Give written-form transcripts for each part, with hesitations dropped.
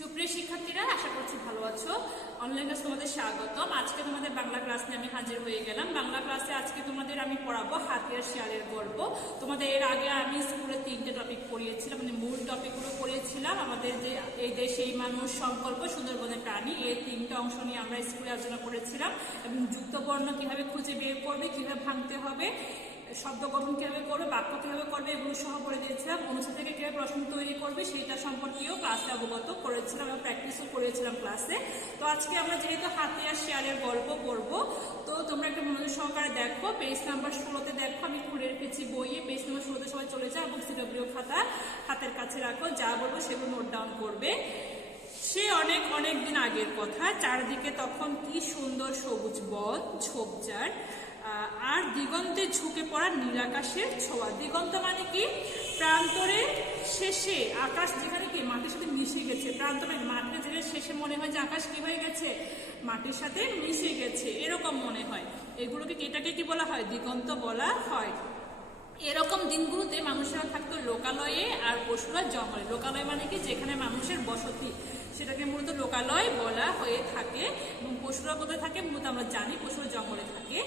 সুপ্রিয় শিক্ষার্থীরা, আশা করছি ভালো আছো। অনলাইন ক্লাস তোমাদের স্বাগতম। আজকে তোমাদের বাংলা ক্লাস নিয়ে আমি হাজির হয়ে গেলাম। বাংলা ক্লাসে আজকে তোমাদের আমি পড়াবো হাতি আর শিয়ালের গল্প। তোমাদের এর আগে আমি স্কুলে 3টে টপিক পড়িয়েছিলাম, মানে মূল টপিকগুলো পড়িয়েছিলাম। আমাদের যে এই দেশ, এই মানুষ, সংকল্প, সুন্দরবনের প্রাণী, এই 3টে অংশ নিয়ে আমরা স্কুলে আলোচনা করেছিলাম। এবং যুক্তবর্ণ কিভাবে খুঁজে বের করবে, কিভাবে ভাঙতে হবে, শব্দ গঠন কিভাবে করবে, বাক্য কিভাবে করবে, এগুলো সহ করে দিয়েছিলাম। অনুচ্ছেদ থেকে কিভাবে প্রশ্ন তৈরি করবে সেটা সম্পর্কেও ক্লাসে অবগত করেছিলাম এবং প্র্যাকটিসও করেছিলাম ক্লাসে। তো আজকে আমরা যেহেতু হাতি আর শিয়ালের গল্প পড়বো, তো তোমরা একটু মনোযোগ সহকারে দেখো। পেজ নাম্বার 16তে দেখো, আমি খুলে রেখেছি বইয়ে। পেজ নাম্বার 16তে সবাই চলে যাও এবং সিডব্লিউ খাতা হাতের কাছে রাখো। যা বলবো সেগুলো নোট ডাউন করবে। সে অনেক অনেক দিন আগের কথা। চারদিকে তখন কি সুন্দর সবুজ বন, ঝোপঝাড় আর দিগন্তে ঝুঁকে পড়া নীলাকাশের ছোঁয়া। দিগন্ত মানে কি? প্রান্তরের শেষে আকাশ, যেখানে কি মাটির সাথে মিশে গেছে। প্রান্তরের মাটির যেখানে শেষে মনে হয় যে আকাশ কি হয়ে গেছে, মাটির সাথে মিশে গেছে, এরকম মনে হয়। এটাকে কি বলা হয়? দিগন্ত বলা হয়। এরকম দিনগুলোতে মানুষেরা থাকতো লোকালয়ে আর পশুরা জঙ্গলে। লোকালয় মানে কি? যেখানে মানুষের বসতি, সেটাকে মূলত লোকালয় বলা হয়ে থাকে। এবং পশুরা কোথায় থাকে? মূলত আমরা জানি পশুরা জঙ্গলে থাকে।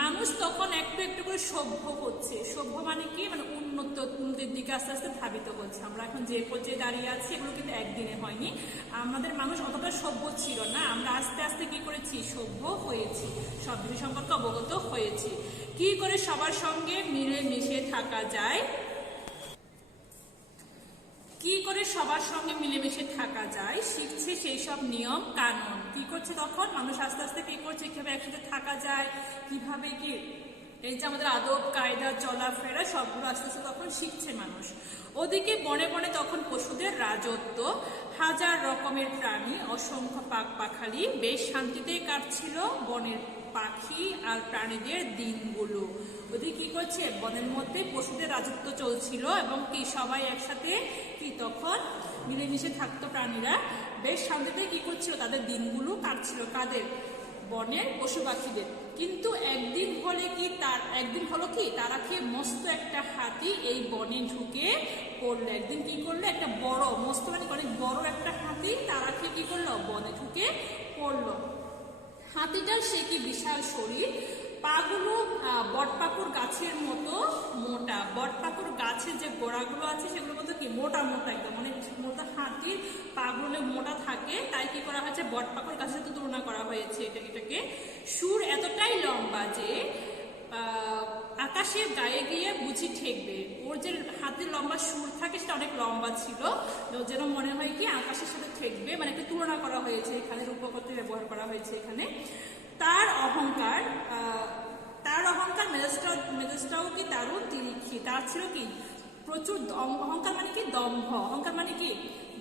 মানুষ তখন একটু একটু করে সভ্য হচ্ছে। সভ্য মানে কি? মানে উন্নতির দিকে আস্তে আস্তে ধাবিত হচ্ছে। আমরা এখন যে পর্যায়ে দাঁড়িয়ে আছি, এগুলো কিন্তু একদিনে হয়নি। আমাদের মানুষ অতটা সভ্য ছিল না। আমরা আস্তে আস্তে কি করেছি? সভ্য হয়েছি, সব বিষয় সম্পর্কে অবগত হয়েছি। কি করে সবার সঙ্গে মিলে মিশে থাকা যায়, কি করে সবার সঙ্গে মিলেমিশে থাকা যায় শিখছে সেই সব নিয়ম কানুন। কি করছে তখন মানুষ? আস্তে আস্তে কি করছে? কিভাবে একসাথে থাকা যায়, কিভাবে কি এই যে আমাদের আদব কায়দা, চলাফেরা, সবগুলো আস্তে আস্তে তখন শিখছে মানুষ। ওদিকে বনে বনে তখন পশুদের রাজত্ব। হাজার রকমের প্রাণী, অসংখ্য পাখালি বেশ শান্তিতেই কাটছিল বনের পাখি আর প্রাণীদের দিনগুলো। ওদিকে কি করছে? বনের মধ্যে পশুদের রাজত্ব চলছিল এবং কি সবাই একসাথে কি তখন মিলেমিশে থাকতো। প্রাণীরা বেশ শান্তিতে কি করছিল? তাদের দিনগুলো কাটছিল। কাদের? বনের পশু পাখিদের। কিন্তু একদিন হলো কি তারা খেয়ে মস্ত একটা হাতি এই বনে ঢুকে পড়লো। একদিন কি করলো? একটা বড়, মস্ত মানে অনেক বড় একটা হাতি তারা খেয়ে কি করলো? বনে ঢুকে পড়লো। হাতিটার সে কি বিশাল শরীর, পাগুলো বটপাকুর গাছের মতো মোটা। বটপাকুর গাছের যে গোড়াগুলো আছে সেগুলো মতো কি মোটা মোটা, একদম মানে মোটা। হাতির পাগুলো মোটা থাকে, তাই কি করা হয়েছে? বটপাকুর গাছের সাথে তুলনা করা হয়েছে এটাকে। সুর এতটাই লম্বা যে আকাশের গায়ে গিয়ে বুঝি ঠেকবে। ওর যে হাতের লম্বা সুর থাকে সেটা অনেক লম্বা ছিল, যেন মনে হয় কি আকাশের সাথে ঠেকবে, মানে একটু তুলনা করা হয়েছে এখানে, রূপকথা ব্যবহার করা হয়েছে এখানে। তার অহংকার মেজাজটাও কি দারুণ তিরিক্ষি। তার ছিল কি প্রচুর অহংকার, মানে কি দম্ভ। অহংকার মানে কি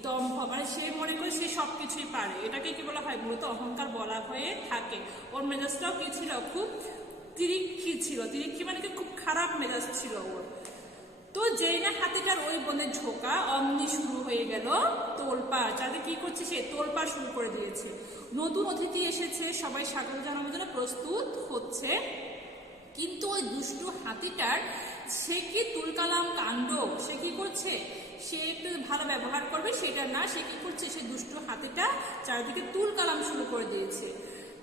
দম্ভ, মানে সে মনে করে সে সবকিছুই পারে। এটাকে কি বলা হয়? মূলত অহংকার বলা হয়ে থাকে। ওর মেজাজটাও কি ছিল? খুব তিরিক্ষি ছিল। তিরিক্ষি মানে কি খুব খারাপ মেজাজ ছিল ওর। তো যেই না হাতিটার ওই বনে ঝোঁকা, অমনি শুরু হয়ে গেল তোলপাড়। যাদের কি করছে? সে তোলপাড় শুরু করে দিয়েছে। নতুন অতিথি এসেছে, সবাই স্বাগত জানানোর জন্য প্রস্তুত হচ্ছে। কিন্তু ওই দুষ্টু হাতিটার সে কি তুলকালাম কাণ্ড। সে কি করছে? সে একটু ভালো ব্যবহার করবে সেটা না, সে কি করছে? সে দুষ্টু হাতিটা চারিদিকে তুলকালাম শুরু করে দিয়েছে,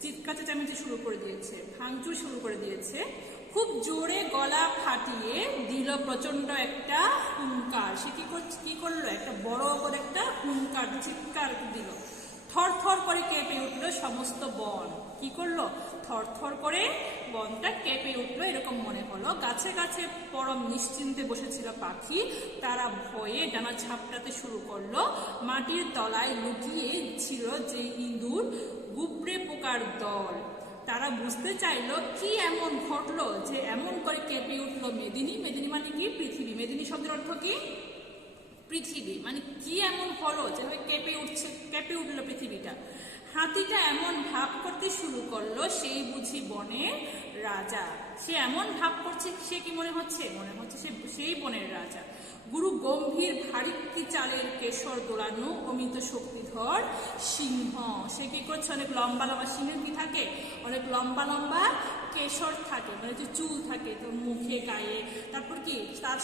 চিৎকার চেঁচামেচি শুরু করে দিয়েছে, ভাঙচুর শুরু করে দিয়েছে। খুব জোরে গলা ফাটিয়ে দিল প্রচন্ড একটা হুঙ্কার। সে কি করলো? একটা বড় করে একটা হুঙ্কার, চিৎকার দিল। থর থর করে কেঁপে উঠলো সমস্ত বন। কি করলো? থর থর করে বনটা কেঁপে উঠলো, এরকম মনে হলো। গাছে গাছে পরম নিশ্চিন্তে বসেছিল পাখি, তারা ভয়ে ডানা ঝাপটাতে শুরু করলো। মাটির তলায় লুকিয়ে ছিল যে ইঁদুর, গুবরে পোকার দল। তারা বুঝতে চাইলো কি এমন ঘটলো যে এমন করে কেঁপে উঠলো মেদিনী। মেদিনী মানে কি? পৃথিবী। মেদিনী শব্দের অর্থ কি? পৃথিবী। মানে কি এমন হলো যে কেঁপে উঠলো পৃথিবীটা। হাতিটা এমন ভাব করতে শুরু করলো সেই বুঝি বনের রাজা। সে এমন ভাব করছে, সে কি মনে হচ্ছে? মনে হচ্ছে সে সেই বনের রাজা। গুরু গম্ভীর ভারিক্কি চালের কেশর দোলানো অমিত শক্তিধর সিংহ। সে কি করছে? অনেক লম্বা লম্বা, সিংহের কি থাকে? অনেক লম্বা লম্বা কেশর থাকে, মানে যে চুল থাকে তোর মুখে, গায়ে। তারপর কি তার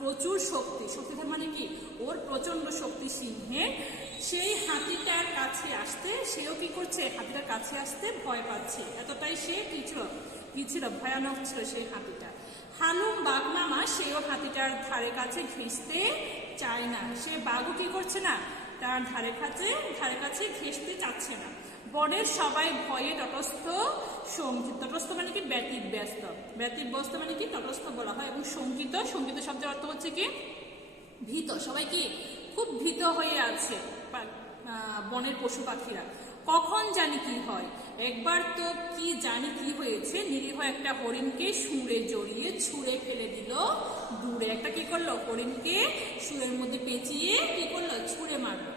প্রচুর শক্তি, শক্তিধর মানে কি ওর প্রচন্ড শক্তি সিংহে। সেই হাতিটার কাছে আসতে সেও কি করছে, হাতিটার কাছে আসতে ভয় পাচ্ছে, এতটাই সে কি ছিল ভয়ানক ছিল সেই হাতিটা। হালুম বাঘ মামা সেও হাতিটার ধারে কাছে ঘেঁষতে চায় না, সে বাঘও কি করছে না, তার ধারে কাছে ঘেঁষতে চাচ্ছে না। বনের সবাই ভয়ে তটস্থ শঙ্কিত, তটস্থ মানে কি ব্যতিব্যস্ত, ব্যতিব্যস্ত মানে কি তটস্থ বলা হয়, এবং শঙ্কিত শব্দের অর্থ হচ্ছে কি ভীত, সবাই কি খুব ভীত হয়ে আছে বনের পশু পাখিরা। কখন জানি কি হয়, একবার তো কি জানি কি হয়েছে, নিরীহ একটা হরিণকে সুরে জড়িয়ে ছুঁড়ে ফেলে দিল দূরে। একটা কি করলো, হরিণকে সুরের মধ্যে পেঁচিয়ে কি করলো, ছুঁড়ে মারলো।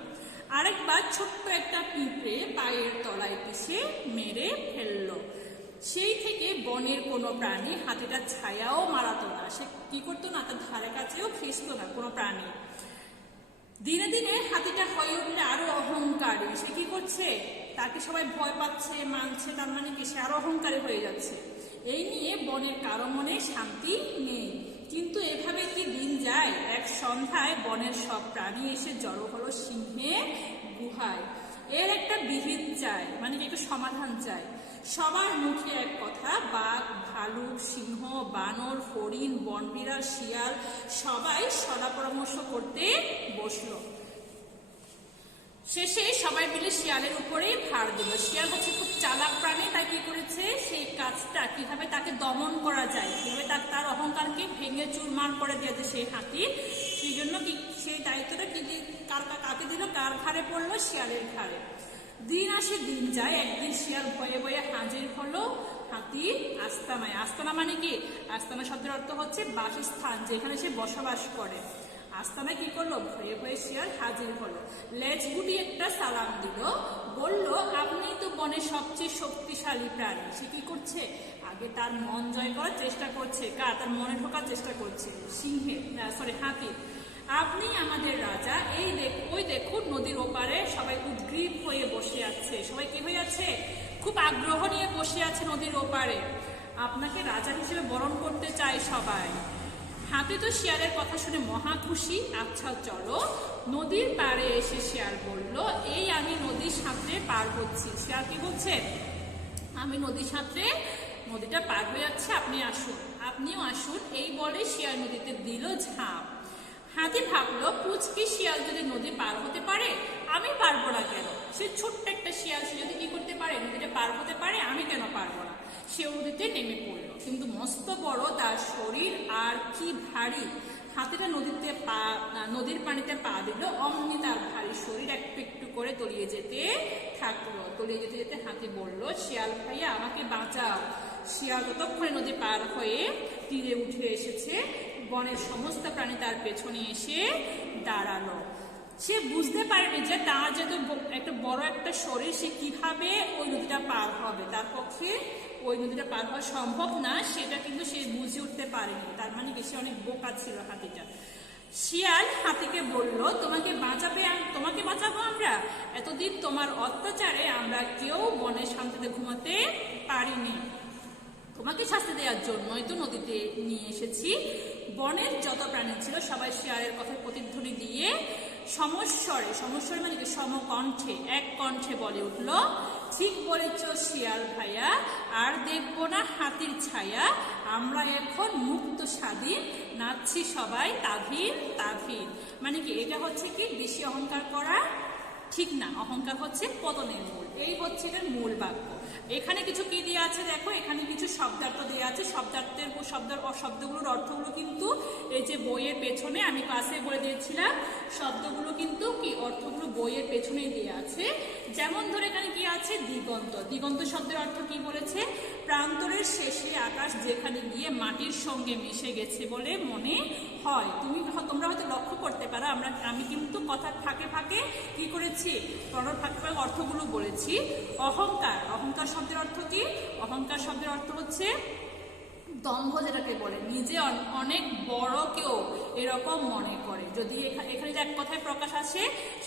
আরেকবার ছোট্ট একটা পিঁপড়ে পায়ের তলায় পিষে মেরে ফেললো। সেই থেকে বনের কোনো প্রাণী হাতিটার ছায়াও মারাতো না, সে কি করতো না, তার ধারে কাছেও ঘেঁষতো না কোনো প্রাণী। দিনে দিনে হাতিটা হয়ে উঠলে আরো অহংকারী, সে কি করছে, তাকে সবাই ভয় পাচ্ছে মানছে, তার মানে কি সে আরো অহংকারী হয়ে যাচ্ছে। এই নিয়ে বনের কারো মনে শান্তি নেই। কিন্তু এভাবে কি দিন যায়, এক সন্ধ্যায় বনের সব প্রাণী এসে জড়ো হলো সিংহের গুহায়। এর একটা বিহিত চাই, মানে কি একটা সমাধান চাই। সবার মুখে এক কথা, বাঘ, ভালুক, সিংহ, বানর, হরিণ, বনবিড়াল, শিয়াল সবাই সলা পরামর্শ করতে বসলো। শেষে সবাই মিলে শিয়ালের উপরেই ভার দিল। শিয়াল হচ্ছে খুব চালাক প্রাণী, তাই কি করেছে, সেই কাজটা কিভাবে তাকে দমন করা যায়, কিভাবে তার অহংকারকে ভেঙে চুরমার করে দিয়েছে সেই হাতি, সেই জন্য কি সেই দায়িত্বটা কি কাকে দিল, কার ঘাড়ে পড়লো, শিয়ালের ঘাড়ে। দিন আসে দিন যায়, একদিন শিয়াল ভয়ে ভয়ে হাজির হলো হাতির আস্তানায়। আস্তানা মানে কি, আস্তানা শব্দের অর্থ হচ্ছে বাসস্থান, যেখানে সে বসবাস করে। আস্তানায় কি করলো, ভয়ে ভয়ে শিয়াল হাজির হলো। লেজ গুটি একটা সালাম দিল, বলল, আপনি তো বনের সবচেয়ে শক্তিশালী প্রাণী। সে কি করছে, আগে তার মন জয় করার চেষ্টা করছে, তার মনে ঢোকার চেষ্টা করছে হাতি। আপনি আমাদের রাজা, ওই দেখুন নদীর ওপারে সবাই উদ্গ্রীব হয়ে বসে আছে, সবাই কি হয়ে আছে, খুব আগ্রহ নিয়ে বসে আছে নদীর ওপারে, আপনাকে রাজা হিসেবে বরণ করতে চায় সবাই। হাতি তো শিয়ালের কথা শুনে মহা খুশি। আচ্ছা চলো। নদীর পাড়ে এসে শিয়াল বলল, এই আমি নদীর সাঁতরে পার হচ্ছি। শিয়াল কি বলছে, আমি নদীর সাঁতরে নদীটা পার হয়ে যাচ্ছে, আপনিও আসুন। এই বলে শিয়াল নদীতে দিল ঝাঁপ। হাতি ভাবলো, পুচকি শিয়াল যদি নদী পার হতে পারে, আমি পারবো না কেন? সে ছোট্ট একটা শিয়াল, সে যদি কি করতে পারে, নদীটা পার হতে পারে, আমি কেন পারবো না? সে নদীতে নেমে পড়লো, কিন্তু মস্ত বড় তার শরীর আর কি ভারী। হাতিটা নদীর পানিতে পা দিল, অমনি তার ভারী শরীর একটু একটু করে তলিয়ে যেতে থাকলো। তলিয়ে যেতে যেতে হাতি বলল, শিয়াল ভাইয়া আমাকে বাঁচাও। শিয়াল ততক্ষণে নদী পার হয়ে তীরে উঠে এসেছে। বনের সমস্ত প্রাণী তার পেছনে এসে দাঁড়ালো। সে বুঝতে পারেনি যে তার যেহেতু একটা বড় একটা শরীর, সে কিভাবে ওই নদীটা পার হবে, তার পক্ষে ওই নদীটা পার হওয়া সম্ভব না, সেটা কিন্তু সে বুঝে উঠতে পারেনি। তার মানে কি, সে অনেক বোকা ছিল হাতিটা। শিয়াল হাতিকে বলল, তোমাকে বাঁচাবো আমরা? এতদিন তোমার অত্যাচারে আমরা কেউ বনে শান্তিতে ঘুমাতে পারিনি, তোমাকে শাস্তি দেওয়ার জন্যই তো নদীতে নিয়ে এসেছি। বনের যত প্রাণী ছিল সবাই শিয়ালের কথায় প্রতিধ্বনি দিয়ে সমস্বরে মানে কি সমকণ্ঠে, এক কণ্ঠে বলে উঠল, ঠিক বলেছ শিয়াল ভাইয়া, আর দেখবো না হাতির ছায়া, আমরা এখন মুক্ত স্বাধীন, নাচছি সবাই তাভিন তাভিন। মানে কি, এটা হচ্ছে কি বেশি অহংকার করা ঠিক না, অহংকার হচ্ছে পতনের মূল, এই হচ্ছে এটার মূল বাক্য। এখানে কিছু কি দিয়ে আছে দেখো, এখানে কিছু শব্দার্থ দেওয়া আছে। শব্দগুলোর অর্থগুলো কিন্তু এই যে বইয়ের পেছনে আমি ক্লাসে বলে দিয়েছিলাম, শব্দগুলো কিন্তু কি অর্থগুলো বইয়ের পেছনেই দেওয়া আছে। যেমন ধরে এখানে কি আছে, দিগন্ত। দিগন্ত শব্দের অর্থ কি বলেছে, প্রান্তরের শেষে আকাশ যেখানে গিয়ে মাটির সঙ্গে মিশে গেছে বলে মনে হয়। তোমরা হয়তো লক্ষ্য করতে পারো, আমি কিন্তু কথার ফাঁকে ফাঁকে কি করেছি, ফাঁকে ফাঁকে অর্থগুলো বলেছি। অহংকার শব্দের অর্থ কি, অহংকার শব্দের অর্থ হচ্ছে দম্ভ, যেটাকে বলে নিজে অনেক বড় কেউ এরকম মনে করে। যদি এখানে যে এক কথায় প্রকাশ আসে,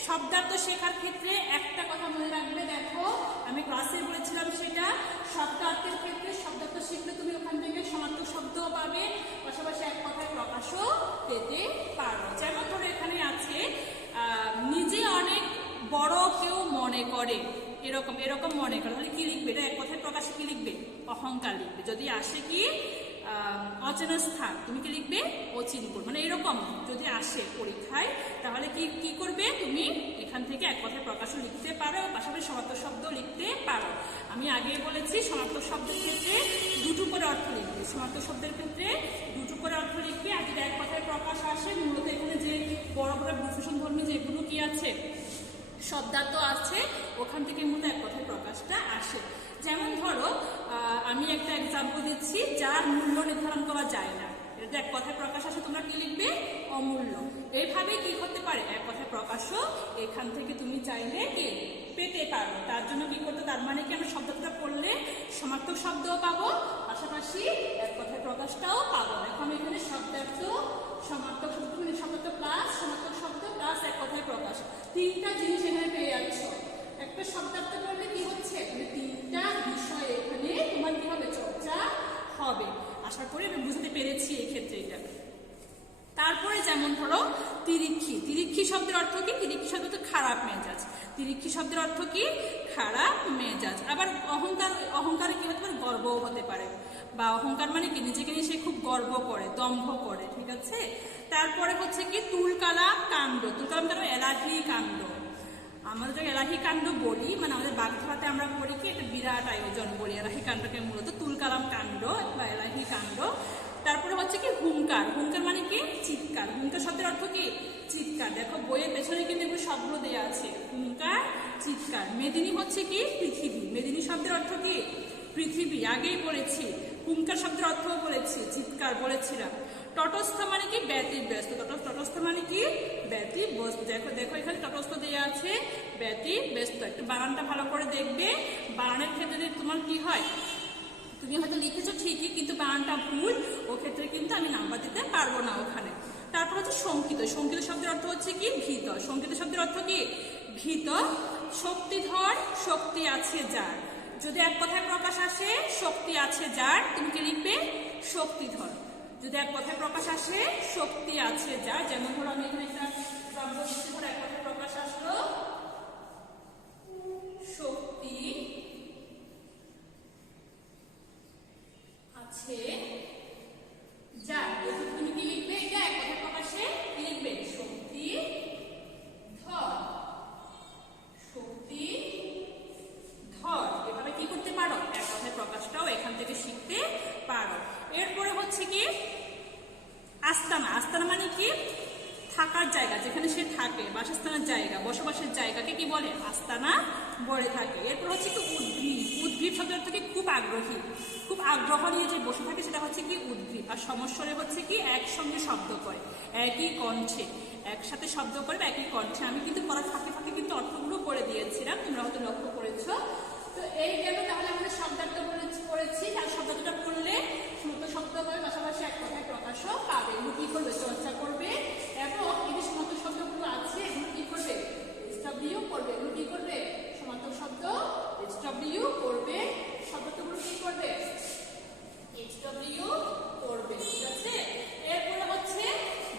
শব্দার্থ শেখার ক্ষেত্রে একটা কথা মনে রাখবে, দেখো আমি ক্লাসে বলেছিলাম সেটা, শব্দার্থের ক্ষেত্রে শব্দার্থ শিখলে তুমি ওখান থেকে সমার্থক শব্দও পাবে, পাশাপাশি এক কথায় প্রকাশও পেতে পারো। যেমন ধরো এখানে আছে নিজে অনেক বড় কেউ মনে করে, এরকম এরকম মনে করে, তাহলে কি লিখবে? এটা এক কথায় প্রকাশে কি লিখবে? অহংকার লিখবে। যদি আসে কি অচেনা স্থান, তুমি কি লিখবে? অচিনপুর। মানে এরকম যদি আসে পরীক্ষায়, তাহলে কি কি করবে? তুমি এখান থেকে এক কথায় প্রকাশও লিখতে পারো, পাশাপাশি সমার্থক শব্দ লিখতে পারো। আমি আগেই বলেছি সমার্থক শব্দের ক্ষেত্রে দুটো করে অর্থ লিখবে, সমার্থক শব্দের ক্ষেত্রে দুটো করে অর্থ লিখবে। আর যদি এক কথায় প্রকাশ আসে, মূলত এখানে যে বড় বড় বিভূষণ ধর্মী যেগুলো কি আছে শব্দার্থ আছে, ওখান থেকে মূলত এক কথায় প্রকাশটা আসে। যেমন ধরো আমি একটা এক্সাম্পল দিচ্ছি, যার মূল্য নির্ধারণ করা যায় না, এটা এক কথায় প্রকাশ আসে, তোমরা কি লিখবে? অমূল্য। এইভাবে কি করতে পারে? এক কথায় প্রকাশও এখান থেকে তুমি চাইলে কি পেতে পারো। তার জন্য কি করতে, তার মানে কি আমরা শব্দটা পড়লে সমার্থক শব্দও পাবো, পাশাপাশি এক কথায় প্রকাশটাও পাবো। দেখো আমি এখানে শব্দার্থ, সমার্থক শব্দ, মানে শব্দার্থ প্লাস সমার্থক শব্দ প্লাস এক কথায় প্রকাশ, তিনটা জিনিস এখানে পেয়ে যাচ্ছ। একটা শব্দার্থ পড়লে কি হচ্ছে? মানে তিনটা বিষয় এখানে তোমার কি হবে? চর্চা হবে। আশা করি আমি বুঝতে পেরেছি এই ক্ষেত্রে এটা। তারপরে যেমন ধরো তিরিক্ষি, তিরিক্ষি শব্দের অর্থ কি? তিরিক্ষি শব্দ তো খারাপ মেজাজ। তিরিক্ষি শব্দের অর্থ কি? খারাপ মেজাজ। আবার অহংকার, অহংকারে কি হতে পারে? গর্বও হতে পারে, বা অহংকার মানে কি নিজেকে নিয়ে সে খুব গর্ব করে, দম্ভ করে, ঠিক আছে। তারপরে হচ্ছে কি তুলকালাম কাণ্ড, তুলকালাম কাণ্ড এলাহি কাণ্ড। আমাদের এলাহি কাণ্ড বলি, মানে আমাদের বাগধারাতে আমরা বলি কি এটা বিরাট আয়োজন বলি, এলাহি কাণ্ডকে মূলত তুলকালাম কাণ্ড বা এলাহি কাণ্ড। তারপরে হচ্ছে কি হুঙ্কার, হুঙ্কার মানে কি? চিৎকার। হুঙ্কার শব্দের অর্থ কি? চিৎকার। দেখো বইয়ের পেছনে কিন্তু এগুলো সবগুলো দেওয়া আছে, হুঙ্কার, চিৎকার। মেদিনী হচ্ছে কি? পৃথিবী। মেদিনী শব্দের অর্থ কি? পৃথিবী, আগেই বলেছি। হুঙ্কার শব্দের অর্থও বলেছি, চিৎকার বলেছিলাম। তটস্থ মানে কি? ব্যতিব্যস্ত। তটস্থ মানে কি? ব্যতিব্যস্ত। দেখো দেখো এখানে তটস্থ দেওয়া আছে, ব্যতিব্যস্ত। একটু বানানটা ভালো করে দেখবে, বানানের ক্ষেত্রে তোমার কি হয়, তুমি হয়তো লিখেছো ঠিকই কিন্তু বানানটা ভুল, ও ক্ষেত্রে কিন্তু আমি নাম্বার দিতে পারবো না ওখানে। তারপর হচ্ছে শঙ্কিত, শঙ্কিত শব্দের অর্থ হচ্ছে কি? ভীত। শঙ্কিত শব্দের অর্থ কি? ভীত। শক্তিধর, শক্তি আছে যার। যদি এক কথায় প্রকাশ আসে শক্তি আছে যার, তুমি কি লিখবে? শক্তিধর। যদি এক কথায় প্রকাশ আসে শক্তি আছে যার, যেমন ধরো আমি এখানে একটা শব্দ দিচ্ছি, ধরো এক কথায় প্রকাশ আসলো শক্তি আছে যার, তুমি কি লিখবে? এটা এক কথায় প্রকাশে কি লিখবে? শক্তি ধর, শক্তি ধর। এভাবে কি করতে পারো? এক কথায় প্রকাশটাও এখান থেকে শিখতে পারো। এরপরে হচ্ছে কি আস্তানা। আস্তানা মানে কি? থাকার জায়গা, যেখানে সে থাকে, বাসস্থানের জায়গা, বসবাসের জায়গাকে কি বলে? আস্তানা বলে থাকে। এরপর হচ্ছে কি উদ্গ্রীব। উদ্গ্রীব শব্দের অর্থ কি? খুব আগ্রহী, খুব আগ্রহ নিয়ে যে বসে থাকে সেটা হচ্ছে কি? উদ্গ্রীব। আর সমস্বরে হচ্ছে কি? একসঙ্গে শব্দ করে, একই কণ্ঠে, একসাথে শব্দ করে বা একই কণ্ঠে। আমি কিন্তু পড়ার ফাঁকে ফাঁকে কিন্তু অর্থগুলো করে দিয়েছিলাম, তোমরা হয়তো লক্ষ্য করেছো। তো এই গেল তাহলে আমাদের শব্দার্থ পড়েছি। তার শব্দটা পড়লে সমস্ত শব্দ হবে, পাশাপাশি এক কথায় প্রকাশও পাবে। এগুলো কি করবে? চর্চা করবে, এবং এই যে সমস্ত শব্দগুলো আছে এগুলো কি করবে? HW করবে। এগুলো কি করবে? সমার্থক শব্দ HW করবে, শব্দগুলো কি করবে? HW করবে, ঠিক আছে। এরপরে হচ্ছে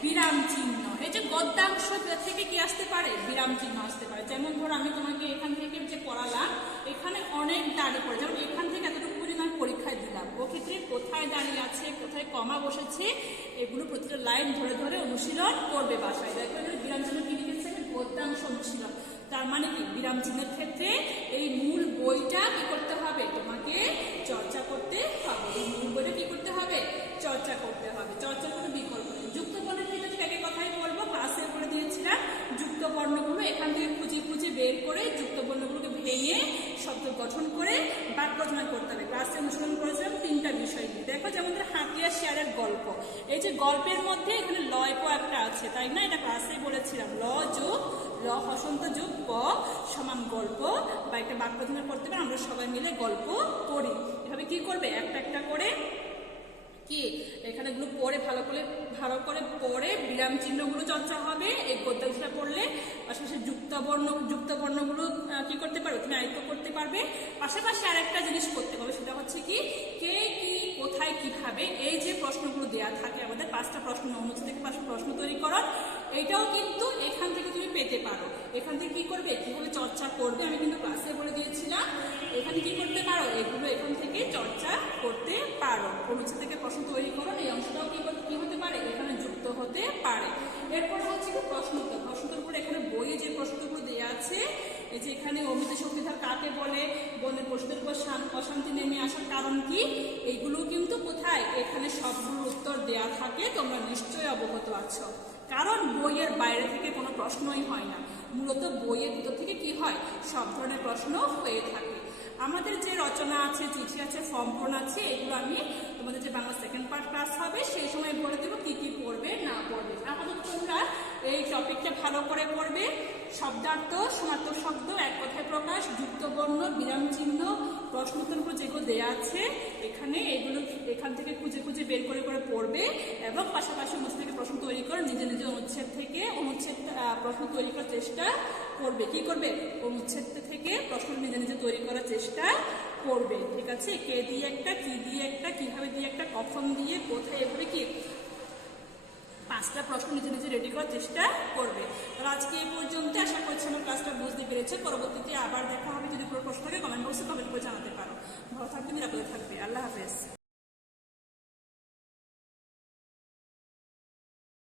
বিরাম চিহ্ন। এই যে গদ্যাংশ থেকে কি আসতে পারে? বিরাম চিহ্ন আসতে পারে। যেমন ধরো আমি তোমাকে এখান থেকে যে পড়ালাম, এখানে অনেক দাঁড়িয়ে পড়ে, যেমন এখান থেকে এতটুকু পরিমাণ পরীক্ষায় দিলাম, ও ক্ষেত্রে কোথায় দাঁড়িয়ে আছে, কোথায় কমা বসেছে, এগুলো প্রতিটা লাইন ধরে ধরে অনুশীলন করবে বাসায়। দেখো বিরাম চিহ্ন কি লিখেছে? গদ্যাংশ অনুশীলন। তার মানে কি? বিরাম চিহ্নের ক্ষেত্রে এই মূল বইটা কি করতে হবে? তোমাকে চর্চা করতে হবে। এই মূল বইটা কি করতে হবে? চর্চা করতে হবে। চর্চার কোনো বিকল্প নেই। যুক্ত বর্ণের ক্ষেত্রে ঠিক একই কথাই বলবো, ক্লাসে করে দিয়েছিলাম। যুক্ত বর্ণগুলো এখান থেকে খুঁজে খুঁজে বের করে যুক্ত বর্ণগুলোকে ভেঙে শব্দ গঠন করে বাক্য রচনা করতে হবে। ক্লাসে অনুশীলন করেছিলাম তিনটা বিষয় নিয়ে। দেখো যেমন হাতিয়া শেয়ারের গল্প, এই যে গল্পের মধ্যে এখানে লয় প একটা আছে, তাই না? এটা ক্লাসেই বলেছিলাম, ল যোগ ল হসন্ত যোগ প সমান গল্প, বা একটা বাক্য রচনা করতে পারে, আমরা সবাই মিলে গল্প করি। এভাবে কি করবে? একটা একটা করে কি এখানে এগুলো পড়ে ভালো করে পড়ে বিরাম চিহ্নগুলো চর্চা হবে। এই গদ্যাংশটা পড়লে পাশাপাশি যুক্ত বর্ণগুলো কি করতে পারবে, তুমি আয়ত্ত করতে পারবে। পাশাপাশি আরেকটা জিনিস করতে পারবে, সেটা হচ্ছে কি কে কি কোথায় কিভাবে, এই যে প্রশ্নগুলো দেওয়া থাকে আমাদের 5টা প্রশ্ন, অনুচ্ছেদ থেকে 5টা প্রশ্ন তৈরিকরণ, এইটাও কিন্তু এখান থেকে তুমি পেতে পারো। এখান থেকে কি করবে, কিভাবে চর্চা করবে আমি কিন্তু ক্লাসে বলে দিয়েছিলাম। এখানে কি করতে পারো, এগুলো এখান থেকে চর্চা করতে পারো। অনুচ্ছেদ থেকে প্রশ্ন তৈরিকরণ এই অংশটাও কি হতে পারে, এখানে যুক্ত হতে পারে। এরপর হচ্ছে কি প্রশ্নোত্তর। প্রশ্নোত্তরগুলো এখানে বইয়ে যে প্রশ্নগুলো দেওয়া আছে, এই যে এখানে অমিত শক্তিধর কাকে বলে, বনের পশুদের উপর অশান্তি নেমে আসার কারণ কি, এইগুলো কিন্তু কোথায় এখানে সবগুলোর উত্তর দেওয়া থাকে, তোমরা নিশ্চয়ই অবগত আছো। কারণ বইয়ের বাইরে থেকে কোনো প্রশ্নই হয় না, মূলত বইয়ের ভিতর থেকে কি হয়, সব ধরনের প্রশ্ন হয়ে থাকে। আমাদের যে রচনা আছে, চিঠি আছে, ফর্ম পূরণ আছে, এগুলো আমি তোমাদের যে বাংলা সেকেন্ড পার্ট ক্লাস হবে সেই সময় বলে দেবো কি কি পড়বে না পড়বে। আপাতত তোমরা এই টপিকটা ভালো করে পড়বে। শব্দার্থ, সমার্থক শব্দ, এক কথায় প্রকাশ, যুক্ত বর্ণ, বিরাম চিহ্ন, প্রশ্নোত্তরগুলো যেগুলো দেওয়া আছে এখানে, এগুলো এখান থেকে খুঁজে খুঁজে বের করে করে পড়বে। এবং পাশাপাশি অনুচ্ছেদ থেকে প্রশ্ন তৈরি করে নিজে নিজে অনুচ্ছেদ প্রশ্ন তৈরি করার চেষ্টা করবে। কি করবে, অনুচ্ছেদ থেকে প্রশ্ন নিজে নিজে তৈরি করার চেষ্টা করবে। ঠিক আছে, কে দিয়ে একটা, কি দিয়ে একটা, কিভাবে দিয়ে একটা, কখন দিয়ে, কোথায়, এভাবে কি 5টা প্রশ্ন নিজে নিজে রেডি করার চেষ্টা করবে। আর আজকে এই পর্যন্ত, আশা করছি আমার ক্লাসটা বুঝতে পেরেছে। পরবর্তীতে আবার দেখা হবে, যদি কোনো প্রশ্ন থাকে কমেন্ট বক্সে কমেন্ট করে জানাতে পারো। ভালো থাকবে, নিরাপদে থাকবে। আল্লাহ হাফেজ।